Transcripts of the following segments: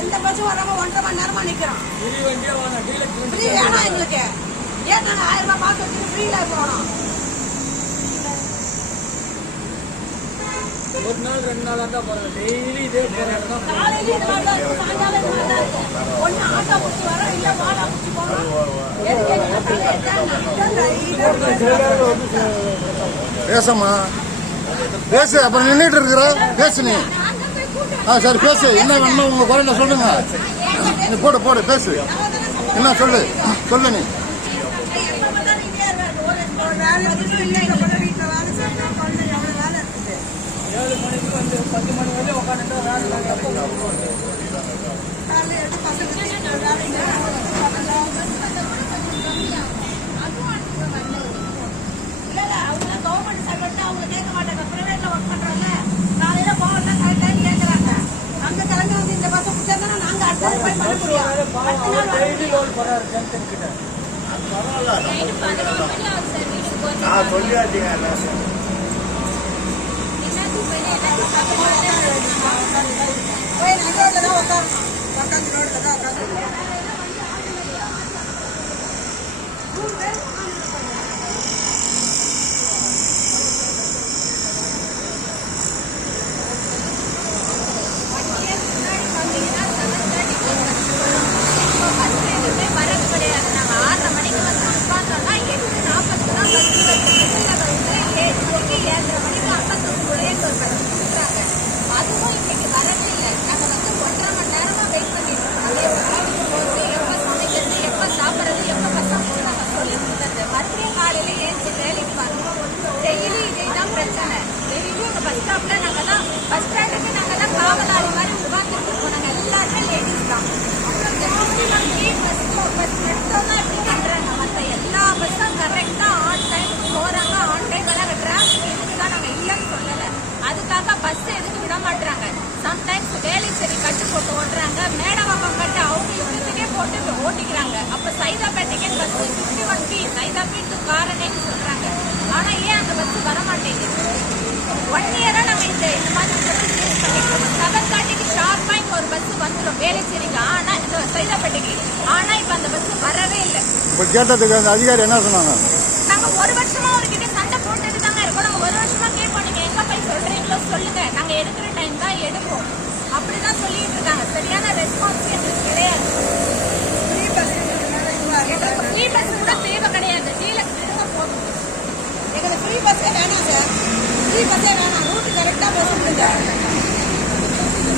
எந்த பஸ்ஸும் வராம ஒன்றரை மணி நேரமா நிக்கிறோம் ஃப்ரீ வேணாம் எங்களுக்கு ஏன் நாங்க ஆயிரம் ரூபாய் பாஸ் வச்சுட்டு ஃப்ரீல போனோம் ஒரு நாள் ரெண்டு நாள் தான் போறோம் டெய்லி இதே போராட்டம் ஆட்டோ பிடிச்சி வரோம் இல்ல பிடிச்சி பேசம்மா. பேசு அப்புறம் நின்றுட்டு இருக்கிற. பேசு நீ. ஆ சரி பேசு. என்ன வேணுமோ உங்க குறைந்த சொல்லுங்க. நீ போடு போடு பேசு. என்ன சொல்லு? சொல்லு நீ. ஏழு மணிக்கு வந்து பத்து மணி வரையும் உட்காந்துட்டு நான் சொல்லியாட்டீங்க அதுவும் இன்னைக்கு வரவே இல்லை நாங்க வந்து ஒன்றரை மணி நேரமா வெயிட் பண்ணிட்டு இருக்கோம் எப்ப சமைக்கிறது எப்ப சாப்பிடுறது எப்ப பசங்க நாங்க சொல்லி கொடுத்தது மறுபடியும் காலையில வேலைக்கு வரணும். டெய்லி இதே தான் பிரச்சனை. டெய்லியும் எங்க பஸ் ஸ்டாப்ல நாங்க தான் பஸ் ஸ்டாண்டுக்கு ஒன் இயரா நம்ம இந்த இந்த மாதிரி யூஸ் பண்ணிட்டு செவன் தேர்ட்டிக்கு ஷார்ப்பா இங்க ஒரு பஸ் வந்துடும் வேலைச்சேரிக்கு. ஆனா இந்த சைதாப்பேட்டைக்கு. ஆனா இப்ப அந்த பஸ் வரவே இல்லை. இப்போ கேட்டதுக்கு அந்த அதிகாரி என்ன சொன்னாங்க? நாங்க ஒரு வருஷமா அவர்கிட்ட சண்டை போட்டுட்டு தாங்க இருக்கோம். நாங்க ஒரு வருஷமா கேட்போம். நீங்க எங்க போய் சொல்றீங்களோ சொல்லுங்க. நாங்க எடுக்கிற டைம் தான் எடுப்போம். அப்படிதான் சொல்லிட்டு இருக்காங்க. சரியான ரெஸ்பான்ஸ் எங்களுக்கு கிடையாது எங்களுக்கு ஃப்ரீ பஸ் கூட தேவை கிடையாது டீலக்ஸ் விடுங்க போதும் எங்களுக்கு ஃப்ரீ பஸ்ஸே வேணாம் சார் ஃப்ரீ பஸ்ஸே வேணாம் ரூட்டு கரெக்டாக பஸ் விடுங்க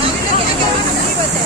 நாங்கள் கேட்க வேணாம் ஃப்ரீ பஸ்ஸே